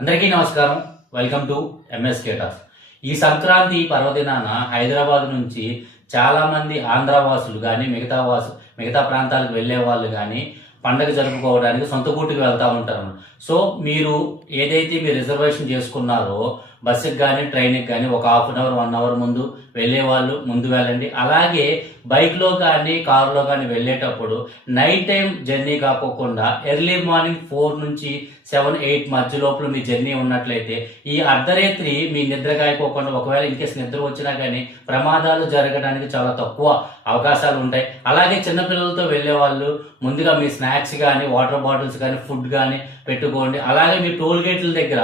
అందరికీ నమస్కారం. Welcome to MS కేటాస్. ఈ సంక్రాంతి పర్వదినాన హైదరాబాద్ నుంచి చాలా మంది ఆంధ్రవాసులు కానీ మిగతా ప్రాంతాలకు వెళ్లే వాళ్ళు కానీ పండగ జరుపుకోవడానికి సొంత గూటికి వెళ్తూ ఉంటారు. సో మీరు ఏదైతే మీరు రిజర్వేషన్ చేసుకున్నారో బస్సుకి కానీ ట్రైన్కి కానీ ఒక హాఫ్ అన్ అవర్ 1 అవర్ ముందు వెళ్ళే వాళ్ళు ముందు వెళ్ళండి. అలాగే బైక్లో కానీ కారులో కానీ వెళ్ళేటప్పుడు నైట్ టైం జర్నీ కాకోకుండా ఎర్లీ మార్నింగ్ 4 నుంచి 7, 8 మధ్య లోపల మీ జర్నీ ఉన్నట్లయితే ఈ అర్ధరాత్రి మీ నిద్ర కాయకోకుండా ఒకవేళ ఇన్కేస్ నిద్ర వచ్చినా కానీ ప్రమాదాలు జరగడానికి చాలా తక్కువ అవకాశాలు ఉంటాయి. అలాగే చిన్నపిల్లలతో వెళ్ళే వాళ్ళు ముందుగా మీ స్నాక్స్ కానీ వాటర్ బాటిల్స్ కానీ ఫుడ్ కానీ పెట్టుకోండి. అలాగే మీ టోల్ గేట్ల దగ్గర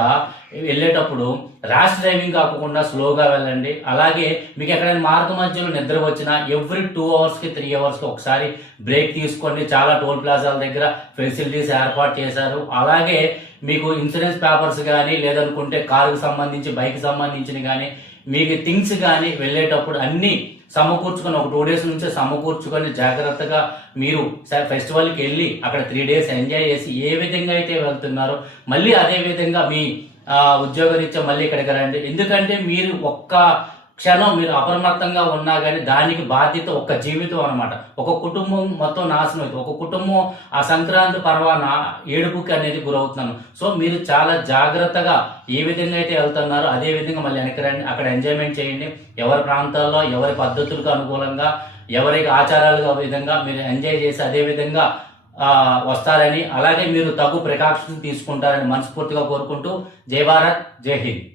వెళ్ళేటప్పుడు ర్యాష్ డ్రైవింగ్ కాకుండా స్లోగా వెళ్ళండి. అలాగే మీకు ఎక్కడైనా మార్గ మధ్యలో నిద్ర వచ్చినా ఎవ్రీ 2 అవర్స్కి 3 అవర్స్కి ఒకసారి బ్రేక్ తీసుకోండి. చాలా టోల్ ప్లాజాల దగ్గర ఫెసిలిటీస్ ఏర్పాటు చేశారు. అలాగే మీకు ఇన్సూరెన్స్ పేపర్స్ కానీ లేదనుకుంటే కారుకు సంబంధించి బైక్ సంబంధించిన కానీ మీకు థింగ్స్ కానీ వెళ్ళేటప్పుడు అన్ని సమకూర్చుకొని ఒక 2 డేస్ నుంచే సమకూర్చుకొని జాగ్రత్తగా మీరు ఫెస్టివల్కి వెళ్ళి అక్కడ 3 డేస్ ఎంజాయ్ చేసి ఏ విధంగా అయితే వెళ్తున్నారో మళ్ళీ అదే విధంగా మీ ఉద్యోగరీత్యా మళ్ళీ ఇక్కడికి రండి. ఎందుకంటే మీరు ఒక్క క్షణం మీరు అప్రమత్తంగా ఉన్నా కానీ దానికి బాధ్యత ఒక జీవితం అనమాట. ఒక కుటుంబం మొత్తం నాశనం అవుతుంది. ఒక కుటుంబం ఆ సంక్రాంతి పర్వాన ఏడుపుకి అనేది గురవుతున్నాను. సో మీరు చాలా జాగ్రత్తగా ఏ విధంగా అయితే వెళ్తున్నారో అదే విధంగా మళ్ళీ వెనక్కి రండి. అక్కడ ఎంజాయ్మెంట్ చేయండి. ఎవరి ప్రాంతాల్లో ఎవరి పద్ధతులకు అనుకూలంగా ఎవరికి ఆచారాలుగా విధంగా మీరు ఎంజాయ్ చేసి అదే విధంగా వస్తారని అలాగే మీరు తగు ప్రికాషన్స్ తీసుకుంటారని మనస్ఫూర్తిగా కోరుకుంటూ జై భారత్, జై హింద్.